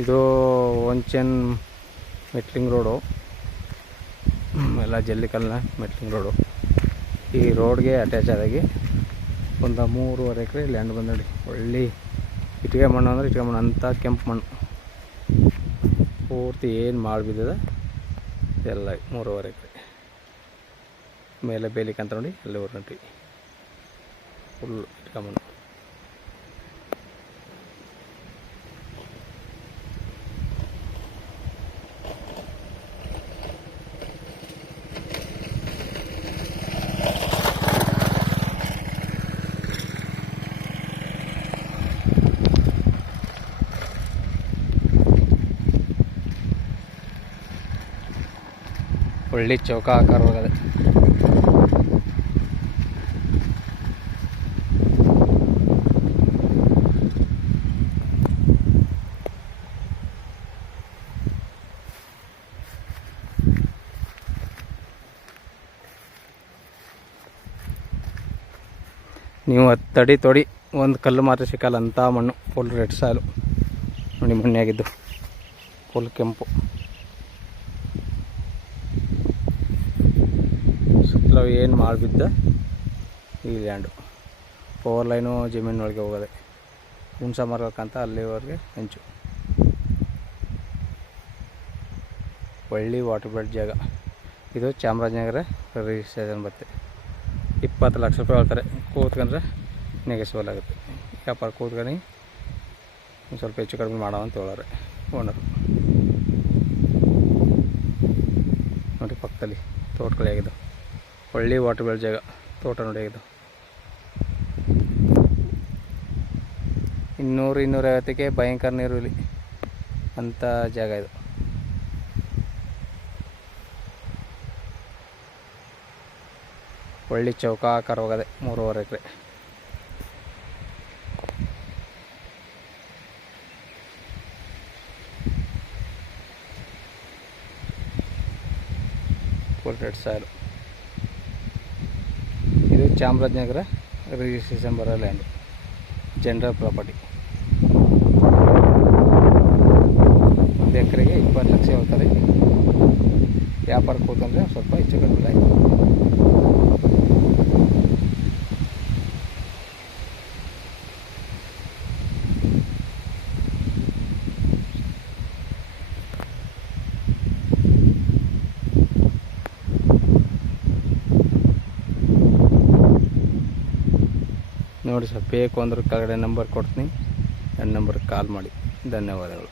ಇದು ಒಂಚನ್ metalling road, ಎಲ್ಲ ಜಲ್ಲಿಕಲ್ನ metalling road. ಈ ರೋಡ್ಗೆ ಅಟ್ಯಾಚ್ ಆದಾಗಿ ಒಂದು 3.5 ಎಕರೆ ಲ್ಯಾಂಡ್ ಬಂದು ನೋಡಿ. ಒಳ್ಳೆ ಇಟ್ಟಿಗೆ ಮಣ್ಣು ಅಂದರೆ ಇಟ್ಟಿಗೆ ಮಣ್ಣು ಅಂಥ ಕೆಂಪು ಮಣ್ಣು ಪೂರ್ತಿ ಏನು ಮಾಡಿ ಬಿದ್ದದ ಎಲ್ಲ 3.5 ಎಕರೆ ಮೇಲೆ ಬೇಲಿಕಂತ ನೋಡಿ ಅಲ್ಲಿ ಹೊರಟಿ ಫುಲ್ ಇಟ್ಟಿಗೆ ಮಣ್ಣು. ಒಳ್ಳೆ ಚೌಕ ಆಕಾರವಾಗದೆ. ನೀವು 10 ಅಡಿ ತೊಡಿ ಒಂದು ಕಲ್ಲು ಮಾತ್ರ ಸಿಕ್ಕಲ್ಲ ಅಂಥ ಮಣ್ಣು. ಫುಲ್ ರೆಡ್ ಸಾಯಿಲು ನೋಡಿ, ಮಣ್ಣಾಗಿದ್ದು ಫುಲ್ ಕೆಂಪು. ಸುತ್ತಲೂ ಏನು ಮಾಡಿಬಿದ್ದ ಈ ಲ್ಯಾಂಡು. ಪವರ್ ಲೈನು ಜಮೀನೊಳಗೆ ಹೋಗೋದೆ. ಹುಣಸ ಮರಕ್ಕಂತ ಅಲ್ಲಿವರೆಗೆ ಹಂಚು. ಒಳ್ಳೆ ವಾಟರ್ ಬೆಲ್ಟ್ ಜಾಗ ಇದು. ಚಾಮರಾಜನಗರ ರಿಜಿಸ್ಟ್ರೇಷನ್ ಬರುತ್ತೆ. 20 ಲಕ್ಷ ರೂಪಾಯಿ ಹೇಳ್ತಾರೆ. ಕೂತ್ಕೊಂಡ್ರೆ ನೆಗೆಸಿಬಲ್ ಆಗುತ್ತೆ. ವ್ಯಾಪಾರ ಕೂತ್ಕೊಂಡು ಒಂದು ಸ್ವಲ್ಪ ಹೆಚ್ಚು ಕಡಿಮೆ ಮಾಡೋ ಅಂತ ಹೇಳೋರೆ ಓನರು. ನೋಡಿ ಪಕ್ಕದಲ್ಲಿ ತೋಟಗಳು ಹೇಗಿದೆ. ಒಳ್ಳೆ ವಾಟರ್ ಬೆಲ್ಟ್ ಜಾಗ. ತೋಟ ನೋಡಿ ಹೇಗಿದೆ. 200-250ಕ್ಕೆ ಭಯಂಕರ ನೀರು ಇಲ್ಲಿ ಅಂಥ ಜಾಗ ಇದು. ಒಳ್ಳೆ ಚೌಕಾಕಾರ ಹೋಗದೆ 3.5 ಎಕರೆ. Full red soil. ಇದು ಚಾಮರಾಜನಗರ ರಿಜಿಸ್ಟ್ರೇಷನ್ ಬರೋ ಲ್ಯಾಂಡು, ಜನರಲ್ ಪ್ರಾಪರ್ಟಿ. 1 ಎಕರೆಗೆ 20 ಲಕ್ಷ ಹೇಳ್ತಾರೆ. ವ್ಯಾಪಾರ ಕೂತ್ಕೊಂಡ್ರೆ ಸ್ವಲ್ಪ ಹೆಚ್ಚು ಕಡಿಮೆ ಆಯಿತು. ನೋಡಿ ಸರ್, ಬೇಕು ಅಂದ್ರೆ ಕೆಳಗಡೆ ನಂಬರ್ ಕೊಡ್ತೀನಿ, ನನ್ನ ನಂಬರ್ಗೆ ಕಾಲ್ ಮಾಡಿ. ಧನ್ಯವಾದಗಳು.